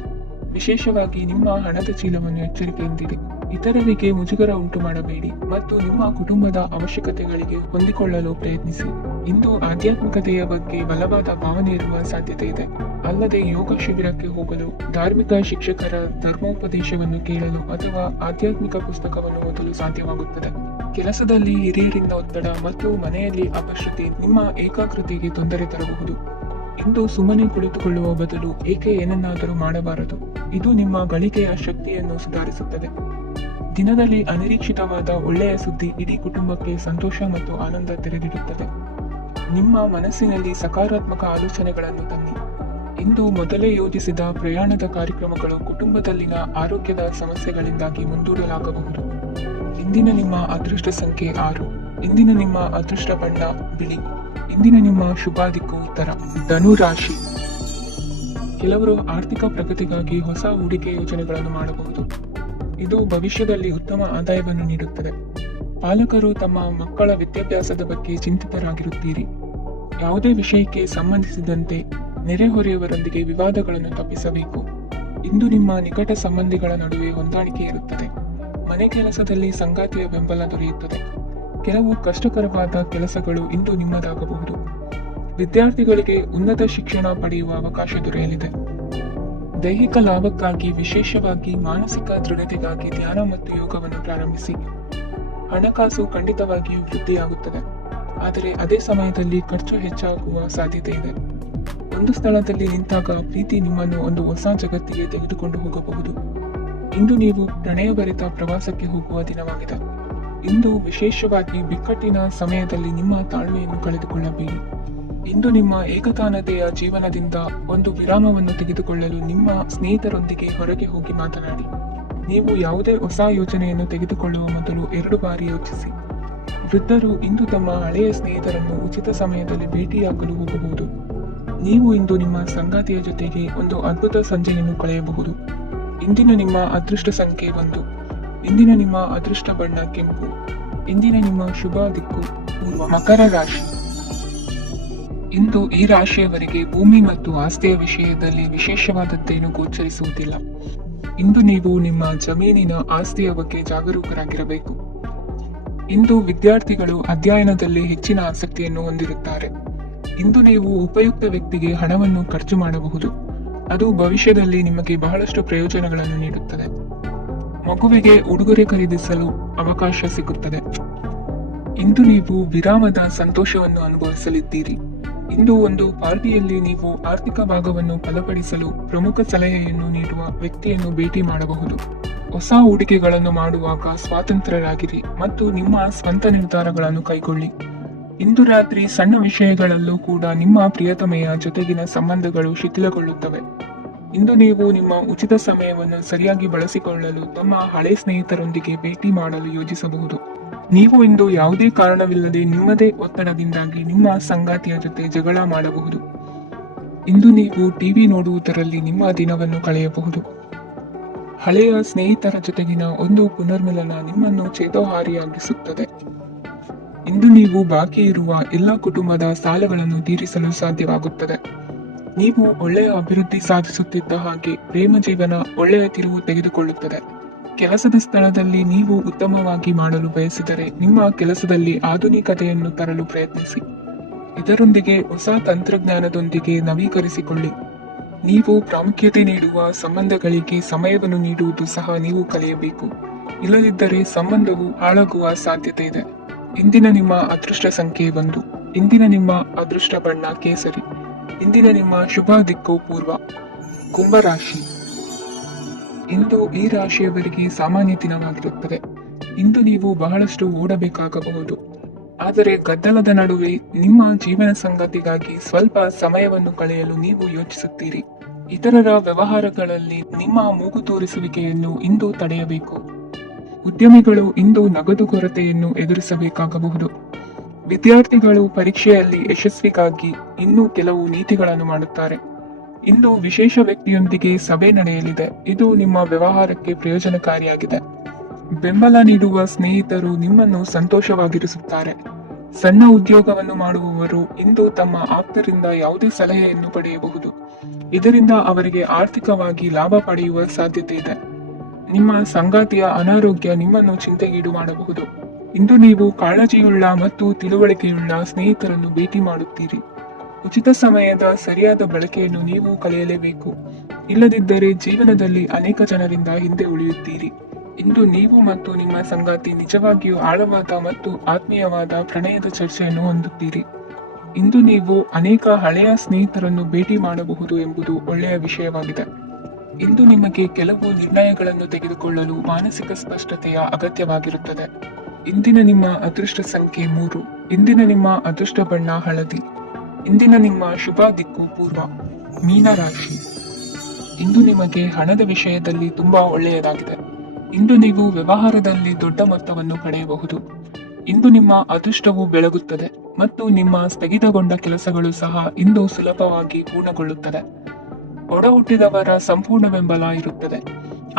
ವಿಶೇಷವಾಗಿ ನಿಮ್ಮ ಹಣದ ಚೀಲವನ್ನು ಎಚ್ಚರಿಕೆಯಿಂದಿರಿ. ಇತರರಿಗೆ ಮುಜುಗರ ಉಂಟು ಮಾಡಬೇಡಿ ಮತ್ತು ನಿಮ್ಮ ಕುಟುಂಬದ ಅವಶ್ಯಕತೆಗಳಿಗೆ ಹೊಂದಿಕೊಳ್ಳಲು ಪ್ರಯತ್ನಿಸಿ. ಇಂದು ಆಧ್ಯಾತ್ಮಿಕತೆಯ ಬಗ್ಗೆ ಬಲವಾದ ಭಾವನೆ ಇರುವ ಸಾಧ್ಯತೆ ಇದೆ. ಅಲ್ಲದೆ ಯೋಗ ಶಿಬಿರಕ್ಕೆ ಹೋಗಲು, ಧಾರ್ಮಿಕ ಶಿಕ್ಷಕರ ಧರ್ಮೋಪದೇಶವನ್ನು ಕೇಳಲು ಅಥವಾ ಆಧ್ಯಾತ್ಮಿಕ ಪುಸ್ತಕವನ್ನು ಓದಲು ಸಾಧ್ಯವಾಗುತ್ತದೆ. ಕೆಲಸದಲ್ಲಿ ಹಿರಿಯರಿಂದ ಒತ್ತಡ ಮತ್ತು ಮನೆಯಲ್ಲಿ ಅಪಶ್ರುತಿ ನಿಮ್ಮ ಏಕಾಗ್ರತೆಗೆ ತೊಂದರೆ ತರಬಹುದು. ಇಂದು ಸುಮ್ಮನೆ ಕುಳಿತುಕೊಳ್ಳುವ ಬದಲು ಏಕೆ ಏನನ್ನಾದರೂ ಮಾಡಬಾರದು. ಇದು ನಿಮ್ಮ ಗಳಿಕೆಯ ಶಕ್ತಿಯನ್ನು ಸುಧಾರಿಸುತ್ತದೆ. ದಿನದಲ್ಲಿ ಅನಿರೀಕ್ಷಿತವಾದ ಒಳ್ಳೆಯ ಸುದ್ದಿ ಇಡೀ ಕುಟುಂಬಕ್ಕೆ ಸಂತೋಷ ಮತ್ತು ಆನಂದ ತೆರೆದಿಡುತ್ತದೆ. ನಿಮ್ಮ ಮನಸ್ಸಿನಲ್ಲಿ ಸಕಾರಾತ್ಮಕ ಆಲೋಚನೆಗಳನ್ನು ತನ್ನಿ. ಇಂದು ಮೊದಲೇ ಯೋಜಿಸಿದ ಪ್ರಯಾಣದ ಕಾರ್ಯಕ್ರಮಗಳು ಕುಟುಂಬದಲ್ಲಿನ ಆರೋಗ್ಯದ ಸಮಸ್ಯೆಗಳಿಂದಾಗಿ ಮುಂದೂಡಲಾಗಬಹುದು. ಇಂದಿನ ನಿಮ್ಮ ಅದೃಷ್ಟ ಸಂಖ್ಯೆ 6. ಇಂದಿನ ನಿಮ್ಮ ಅದೃಷ್ಟ ಬಣ್ಣ ಬಿಳಿ. ಇಂದಿನ ನಿಮ್ಮ ಶುಭ ದಿಕ್ಕು ಉತ್ತರ. ಧನು ರಾಶಿ. ಕೆಲವರು ಆರ್ಥಿಕ ಪ್ರಗತಿಗಾಗಿ ಹೊಸ ಹೂಡಿಕೆ ಯೋಜನೆಗಳನ್ನು ಮಾಡಬಹುದು. ಇದು ಭವಿಷ್ಯದಲ್ಲಿ ಉತ್ತಮ ಆದಾಯವನ್ನು ನೀಡುತ್ತದೆ. ಪಾಲಕರು ತಮ್ಮ ಮಕ್ಕಳ ವಿದ್ಯಾಭ್ಯಾಸದ ಬಗ್ಗೆ ಚಿಂತಿತರಾಗಿರುತ್ತೀರಿ. ಯಾವುದೇ ವಿಷಯಕ್ಕೆ ಸಂಬಂಧಿಸಿದಂತೆ ನೆರೆಹೊರೆಯವರೊಂದಿಗೆ ವಿವಾದಗಳನ್ನು ತಪ್ಪಿಸಬೇಕು. ಇಂದು ನಿಮ್ಮ ನಿಕಟ ಸಂಬಂಧಿಗಳ ನಡುವೆ ಹೊಂದಾಣಿಕೆ ಇರುತ್ತದೆ. ಮನೆ ಕೆಲಸದಲ್ಲಿ ಸಂಗಾತಿಯ ಬೆಂಬಲ ದೊರೆಯುತ್ತದೆ. ಕೆಲವು ಕಷ್ಟಕರವಾದ ಕೆಲಸಗಳು ಇಂದು ನಿಮ್ಮದಾಗಬಹುದು. ವಿದ್ಯಾರ್ಥಿಗಳಿಗೆ ಉನ್ನತ ಶಿಕ್ಷಣ ಪಡೆಯುವ ಅವಕಾಶ ದೊರೆಯಲಿದೆ. ದೈಹಿಕ ಲಾಭಕ್ಕಾಗಿ, ವಿಶೇಷವಾಗಿ ಮಾನಸಿಕ ದೃಢತೆಗಾಗಿ ಧ್ಯಾನ ಮತ್ತು ಯೋಗವನ್ನು ಪ್ರಾರಂಭಿಸಿ. ಹಣಕಾಸು ಖಂಡಿತವಾಗಿಯೂ ವೃದ್ಧಿಯಾಗುತ್ತದೆ, ಆದರೆ ಅದೇ ಸಮಯದಲ್ಲಿ ಖರ್ಚು ಹೆಚ್ಚಾಗುವ ಸಾಧ್ಯತೆ ಇದೆ. ಒಂದು ಸ್ಥಳದಲ್ಲಿ ನಿಂತಾಗ ಪ್ರೀತಿ ನಿಮ್ಮನ್ನು ಒಂದು ಹೊಸ ಜಗತ್ತಿಗೆ ತೆಗೆದುಕೊಂಡು ಹೋಗಬಹುದು. ಇಂದು ನೀವು ಪ್ರಣಯಭರಿತ ಪ್ರವಾಸಕ್ಕೆ ಹೋಗುವ ದಿನವಾಗಿದೆ. ಇಂದು ವಿಶೇಷವಾಗಿ ಬಿಕ್ಕಟ್ಟಿನ ಸಮಯದಲ್ಲಿ ನಿಮ್ಮ ತಾಳ್ಮೆಯನ್ನು ಕಳೆದುಕೊಳ್ಳಬೇಡಿ. ಇಂದು ನಿಮ್ಮ ಏಕತಾನತೆಯ ಜೀವನದಿಂದ ಒಂದು ವಿರಾಮವನ್ನು ತೆಗೆದುಕೊಳ್ಳಲು ನಿಮ್ಮ ಸ್ನೇಹಿತರೊಂದಿಗೆ ಹೊರಗೆ ಹೋಗಿ ಮಾತನಾಡಿ. ನೀವು ಯಾವುದೇ ಹೊಸ ಯೋಜನೆಯನ್ನು ತೆಗೆದುಕೊಳ್ಳುವ ಮೊದಲು 2 ಬಾರಿ ಯೋಚಿಸಿ. ವೃದ್ಧರು ಇಂದು ತಮ್ಮ ಹಳೆಯ ಸ್ನೇಹಿತರನ್ನು ಉಚಿತ ಸಮಯದಲ್ಲಿ ಭೇಟಿಯಾಗಲು ಹೋಗಬಹುದು. ನೀವು ಇಂದು ನಿಮ್ಮ ಸಂಗಾತಿಯ ಜೊತೆಗೆ ಒಂದು ಅದ್ಭುತ ಸಂಜೆಯನ್ನು ಕಳೆಯಬಹುದು. ಇಂದಿನ ನಿಮ್ಮ ಅದೃಷ್ಟ ಸಂಖ್ಯೆ 1. ಇಂದಿನ ನಿಮ್ಮ ಅದೃಷ್ಟ ಬಣ್ಣ ಕೆಂಪು. ಇಂದಿನ ನಿಮ್ಮ ಶುಭ ದಿಕ್ಕು ಪೂರ್ವ. ಮಕರ ರಾಶಿ. ಇಂದು ಈ ರಾಶಿಯವರಿಗೆ ಭೂಮಿ ಮತ್ತು ಆಸ್ತಿಯ ವಿಷಯದಲ್ಲಿ ವಿಶೇಷವಾದದ್ದೇನು ಗೋಚರಿಸುವುದಿಲ್ಲ. ಇಂದು ನೀವು ನಿಮ್ಮ ಜಮೀನಿನ ಆಸ್ತಿಯ ಬಗ್ಗೆ ಜಾಗರೂಕರಾಗಿರಬೇಕು. ಇಂದು ವಿದ್ಯಾರ್ಥಿಗಳು ಅಧ್ಯಯನದಲ್ಲಿ ಹೆಚ್ಚಿನ ಆಸಕ್ತಿಯನ್ನು ಹೊಂದಿರುತ್ತಾರೆ. ಇಂದು ನೀವು ಉಪಯುಕ್ತ ವ್ಯಕ್ತಿಗೆ ಹಣವನ್ನು ಖರ್ಚು ಮಾಡಬಹುದು. ಅದು ಭವಿಷ್ಯದಲ್ಲಿ ನಿಮಗೆ ಬಹಳಷ್ಟು ಪ್ರಯೋಜನಗಳನ್ನು ನೀಡುತ್ತದೆ. ಮಗುವಿಗೆ ಉಡುಗೊರೆ ಖರೀದಿಸಲು ಅವಕಾಶ ಸಿಗುತ್ತದೆ. ಇಂದು ನೀವು ವಿರಾಮದ ಸಂತೋಷವನ್ನು ಅನುಭವಿಸಲಿದ್ದೀರಿ. ಇಂದು ಒಂದು ಪಾರ್ಟಿಯಲ್ಲಿ ನೀವು ಆರ್ಥಿಕ ಭಾಗವನ್ನು ಬಲಪಡಿಸಲು ಪ್ರಮುಖ ಸಲಹೆಯನ್ನು ನೀಡುವ ವ್ಯಕ್ತಿಯನ್ನು ಭೇಟಿ ಮಾಡಬಹುದು. ಹೊಸ ಹೂಡಿಕೆಗಳನ್ನು ಮಾಡುವಾಗ ಸ್ವಾತಂತ್ರ್ಯರಾಗಿರಿ ಮತ್ತು ನಿಮ್ಮ ಸ್ವಂತ ನಿರ್ಧಾರಗಳನ್ನು ಕೈಗೊಳ್ಳಿ. ಇಂದು ರಾತ್ರಿ ಸಣ್ಣ ವಿಷಯಗಳಲ್ಲೂ ಕೂಡ ನಿಮ್ಮ ಪ್ರಿಯತಮೆಯ ಜೊತೆಗಿನ ಸಂಬಂಧಗಳು ಶಿಥಿಲಗೊಳ್ಳುತ್ತವೆ. ಇಂದು ನೀವು ನಿಮ್ಮ ಉಚಿತ ಸಮಯವನ್ನು ಸರಿಯಾಗಿ ಬಳಸಿಕೊಳ್ಳಲು ತಮ್ಮ ಹಳೆ ಸ್ನೇಹಿತರೊಂದಿಗೆ ಭೇಟಿ ಮಾಡಲು ಯೋಜಿಸಬಹುದು. ನೀವು ಇಂದು ಯಾವುದೇ ಕಾರಣವಿಲ್ಲದೆ ನಿಮ್ಮದೇ ಒತ್ತಡದಿಂದಾಗಿ ನಿಮ್ಮ ಸಂಗಾತಿಯ ಜೊತೆ ಜಗಳ ಮಾಡಬಹುದು. ಇಂದು ನೀವು ಟಿವಿ ನೋಡುವುದರಲ್ಲಿ ನಿಮ್ಮ ದಿನವನ್ನು ಕಳೆಯಬಹುದು. ಹಳೆಯ ಸ್ನೇಹಿತರ ಜೊತೆಗಿನ ಒಂದು ಪುನರ್ಮಿಲನ ನಿಮ್ಮನ್ನು ಚೇತೋಹಾರಿಯಾಗಿಸುತ್ತದೆ. ಇಂದು ನೀವು ಬಾಕಿ ಇರುವ ಎಲ್ಲ ಕುಟುಂಬದ ಸಾಲಗಳನ್ನು ತೀರಿಸಲು ಸಾಧ್ಯವಾಗುತ್ತದೆ. ನೀವು ಒಳ್ಳೆಯ ಅಭಿವೃದ್ಧಿ ಸಾಧಿಸುತ್ತಿದ್ದ ಹಾಗೆ ಪ್ರೇಮ ಜೀವನ ಒಳ್ಳೆಯ ತಿರುವು ತೆಗೆದುಕೊಳ್ಳುತ್ತದೆ. ಕೆಲಸದ ಸ್ಥಳದಲ್ಲಿ ನೀವು ಉತ್ತಮವಾಗಿ ಮಾಡಲು ಬಯಸಿದರೆ ನಿಮ್ಮ ಕೆಲಸದಲ್ಲಿ ಆಧುನಿಕತೆಯನ್ನು ತರಲು ಪ್ರಯತ್ನಿಸಿ. ಇದರೊಂದಿಗೆ ಹೊಸ ತಂತ್ರಜ್ಞಾನದೊಂದಿಗೆ ನವೀಕರಿಸಿಕೊಳ್ಳಿ. ನೀವು ಪ್ರಾಮುಖ್ಯತೆ ನೀಡುವ ಸಂಬಂಧಗಳಿಗೆ ಸಮಯವನ್ನು ನೀಡುವುದು ಸಹ ನೀವು ಕಲಿಯಬೇಕು. ಇಲ್ಲದಿದ್ದರೆ ಸಂಬಂಧವು ಹಾಳಾಗುವ ಸಾಧ್ಯತೆ ಇದೆ. ಇಂದಿನ ನಿಮ್ಮ ಅದೃಷ್ಟ ಸಂಖ್ಯೆ 1. ಇಂದಿನ ನಿಮ್ಮ ಅದೃಷ್ಟ ಬಣ್ಣ ಕೇಸರಿ. ಇಂದಿನ ನಿಮ್ಮ ಶುಭ ದಿಕ್ಕು ಪೂರ್ವ. ಕುಂಭರಾಶಿ. ಇಂದು ಈ ರಾಶಿಯವರಿಗೆ ಸಾಮಾನ್ಯ ದಿನವಾಗಿರುತ್ತದೆ. ಇಂದು ನೀವು ಬಹಳಷ್ಟು ಓಡಬೇಕಾಗಬಹುದು. ಆದರೆ ಗದ್ದಲದ ನಡುವೆ ನಿಮ್ಮ ಜೀವನ ಸಂಗಾತಿಗಾಗಿ ಸ್ವಲ್ಪ ಸಮಯವನ್ನು ಕಳೆಯಲು ನೀವು ಯೋಚಿಸುತ್ತೀರಿ. ಇತರರ ವ್ಯವಹಾರಗಳಲ್ಲಿ ನಿಮ್ಮ ಮೂಗು ತೋರಿಸುವಿಕೆಯನ್ನು ಇಂದು ತಡೆಯಬೇಕು. ಉದ್ಯಮಿಗಳು ಇಂದು ನಗದು ಕೊರತೆಯನ್ನು ಎದುರಿಸಬೇಕಾಗಬಹುದು. ವಿದ್ಯಾರ್ಥಿಗಳು ಪರೀಕ್ಷೆಯಲ್ಲಿ ಯಶಸ್ವಿಗಾಗಿ ಇನ್ನೂ ಕೆಲವು ನೀತಿಗಳನ್ನು ಮಾಡುತ್ತಾರೆ. ಇಂದು ವಿಶೇಷ ವ್ಯಕ್ತಿಯೊಂದಿಗೆ ಸಭೆ ನಡೆಯಲಿದೆ. ಇದು ನಿಮ್ಮ ವ್ಯವಹಾರಕ್ಕೆ ಪ್ರಯೋಜನಕಾರಿಯಾಗಿದೆ. ಬೆಂಬಲ ನೀಡುವ ಸ್ನೇಹಿತರು ನಿಮ್ಮನ್ನು ಸಂತೋಷವಾಗಿರಿಸುತ್ತಾರೆ. ಸಣ್ಣ ಉದ್ಯೋಗವನ್ನು ಮಾಡುವವರು ಇಂದು ತಮ್ಮ ಆಪ್ತರಿಂದ ಯಾವುದೇ ಸಲಹೆಯನ್ನು ಪಡೆಯಬಹುದು. ಇದರಿಂದ ಅವರಿಗೆ ಆರ್ಥಿಕವಾಗಿ ಲಾಭ ಪಡೆಯುವ ಸಾಧ್ಯತೆ ಇದೆ. ನಿಮ್ಮ ಸಂಗಾತಿಯ ಅನಾರೋಗ್ಯ ನಿಮ್ಮನ್ನು ಚಿಂತೆಗೀಡು ಮಾಡಬಹುದು. ಇಂದು ನೀವು ಕಾಳಜಿಯುಳ್ಳ ಮತ್ತು ತಿಳುವಳಿಕೆಯುಳ್ಳ ಸ್ನೇಹಿತರನ್ನು ಭೇಟಿ ಮಾಡುತ್ತೀರಿ. ಉಚಿತ ಸಮಯದ ಸರಿಯಾದ ಬಳಕೆಯನ್ನು ನೀವು ಕಲಿಯಲೇಬೇಕು. ಇಲ್ಲದಿದ್ದರೆ ಜೀವನದಲ್ಲಿ ಅನೇಕ ಜನರಿಂದ ಹಿಂದೆ ಉಳಿಯುತ್ತೀರಿ. ಇಂದು ನೀವು ಮತ್ತು ನಿಮ್ಮ ಸಂಗಾತಿ ನಿಜವಾಗಿಯೂ ಆಳವಾದ ಮತ್ತು ಆತ್ಮೀಯವಾದ ಪ್ರಣಯದ ಚರ್ಚೆಯನ್ನು ಹೊಂದುತ್ತೀರಿ. ಇಂದು ನೀವು ಅನೇಕ ಹಳೆಯ ಸ್ನೇಹಿತರನ್ನು ಭೇಟಿ ಮಾಡಬಹುದು ಎಂಬುದು ಒಳ್ಳೆಯ ವಿಷಯವಾಗಿದೆ. ಇಂದು ನಿಮಗೆ ಕೆಲವು ನಿರ್ಣಯಗಳನ್ನು ತೆಗೆದುಕೊಳ್ಳಲು ಮಾನಸಿಕ ಸ್ಪಷ್ಟತೆಯ ಅಗತ್ಯವಾಗಿರುತ್ತದೆ. ಇಂದಿನ ನಿಮ್ಮ ಅದೃಷ್ಟ ಸಂಖ್ಯೆ 3. ಇಂದಿನ ನಿಮ್ಮ ಅದೃಷ್ಟ ಬಣ್ಣ ಹಳದಿ. ಇಂದಿನ ನಿಮ್ಮ ಶುಭ ದಿಕ್ಕು ಪೂರ್ವ. ಮೀನರಾಶಿ. ಇಂದು ನಿಮಗೆ ಹಣದ ವಿಷಯದಲ್ಲಿ ತುಂಬಾ ಒಳ್ಳೆಯದಾಗಿದೆ. ಇಂದು ನೀವು ವ್ಯವಹಾರದಲ್ಲಿ ದೊಡ್ಡ ಮೊತ್ತವನ್ನು ಪಡೆಯಬಹುದು. ಇಂದು ನಿಮ್ಮ ಅದೃಷ್ಟವು ಬೆಳಗುತ್ತದೆ ಮತ್ತು ನಿಮ್ಮ ಸ್ಥಗಿತಗೊಂಡ ಕೆಲಸಗಳು ಸಹ ಇಂದು ಸುಲಭವಾಗಿ ಪೂರ್ಣಗೊಳ್ಳುತ್ತದೆ. ಒಡ ಹುಟ್ಟಿದವರ ಸಂಪೂರ್ಣ ಬೆಂಬಲ ಇರುತ್ತದೆ.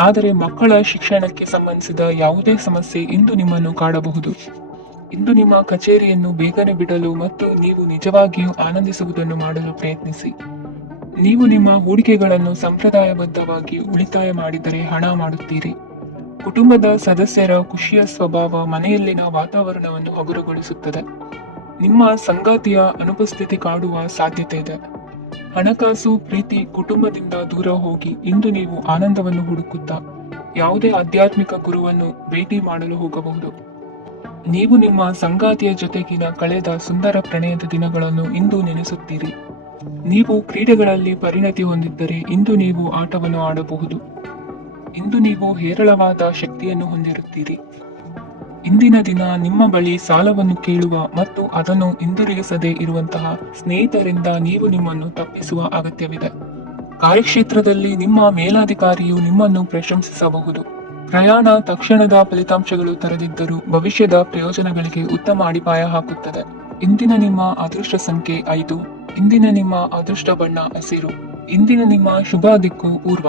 ಆದರೆ ಮಕ್ಕಳ ಶಿಕ್ಷಣಕ್ಕೆ ಸಂಬಂಧಿಸಿದ ಯಾವುದೇ ಸಮಸ್ಯೆ ಇಂದು ನಿಮ್ಮನ್ನು ಕಾಡಬಹುದು. ಇಂದು ನಿಮ್ಮ ಕಚೇರಿಯನ್ನು ಬೇಗನೆ ಬಿಡಲು ಮತ್ತು ನೀವು ನಿಜವಾಗಿಯೂ ಆನಂದಿಸುವುದನ್ನು ಮಾಡಲು ಪ್ರಯತ್ನಿಸಿ. ನೀವು ನಿಮ್ಮ ಹೂಡಿಕೆಗಳನ್ನು ಸಂಪ್ರದಾಯಬದ್ಧವಾಗಿ ಉಳಿತಾಯ ಮಾಡಿದರೆ ಹಣ ಮಾಡುತ್ತೀರಿ. ಕುಟುಂಬದ ಸದಸ್ಯರ ಖುಷಿಯ ಸ್ವಭಾವ ಮನೆಯಲ್ಲಿನ ವಾತಾವರಣವನ್ನು ಹಗುರಗೊಳಿಸುತ್ತದೆ. ನಿಮ್ಮ ಸಂಗಾತಿಯ ಅನುಪಸ್ಥಿತಿ ಕಾಡುವ ಸಾಧ್ಯತೆ ಇದೆ. ಹಣಕಾಸು, ಪ್ರೀತಿ, ಕುಟುಂಬದಿಂದ ದೂರ ಹೋಗಿ ಇಂದು ನೀವು ಆನಂದವನ್ನು ಹುಡುಕುತ್ತಾ ಯಾವುದೇ ಆಧ್ಯಾತ್ಮಿಕ ಗುರುವನ್ನು ಭೇಟಿ ಮಾಡಲು ಹೋಗಬಹುದು. ನೀವು ನಿಮ್ಮ ಸಂಗಾತಿಯ ಜೊತೆಗಿನ ಕಳೆದ ಸುಂದರ ಪ್ರಣಯದ ದಿನಗಳನ್ನು ಇಂದು ನೆನೆಸುತ್ತೀರಿ. ನೀವು ಕ್ರೀಡೆಗಳಲ್ಲಿ ಪರಿಣತಿ ಹೊಂದಿದ್ದರೆ ಇಂದು ನೀವು ಆಟವನ್ನು ಆಡಬಹುದು. ಇಂದು ನೀವು ಹೇರಳವಾದ ಶಕ್ತಿಯನ್ನು ಹೊಂದಿರುತ್ತೀರಿ. ಇಂದಿನ ದಿನ ನಿಮ್ಮ ಬಳಿ ಸಾಲವನ್ನು ಕೇಳುವ ಮತ್ತು ಅದನ್ನು ಹಿಂದಿರುಗಿಸದೇ ಇರುವಂತಹ ಸ್ನೇಹಿತರಿಂದ ನೀವು ನಿಮ್ಮನ್ನು ತಪ್ಪಿಸುವ ಅಗತ್ಯವಿದೆ. ಕಾರ್ಯಕ್ಷೇತ್ರದಲ್ಲಿ ನಿಮ್ಮ ಮೇಲಾಧಿಕಾರಿಯು ನಿಮ್ಮನ್ನು ಪ್ರಶಂಸಿಸಬಹುದು. ಪ್ರಯಾಣ ತಕ್ಷಣದ ಫಲಿತಾಂಶಗಳು ತರದಿದ್ದರೂ ಭವಿಷ್ಯದ ಪ್ರಯೋಜನಗಳಿಗೆ ಉತ್ತಮ ಅಡಿಪಾಯ ಹಾಕುತ್ತದೆ. ಇಂದಿನ ನಿಮ್ಮ ಅದೃಷ್ಟ ಸಂಖ್ಯೆ 5. ಇಂದಿನ ನಿಮ್ಮ ಅದೃಷ್ಟ ಬಣ್ಣ ಹಸಿರು. ಇಂದಿನ ನಿಮ್ಮ ಶುಭ ದಿಕ್ಕು ಪೂರ್ವ.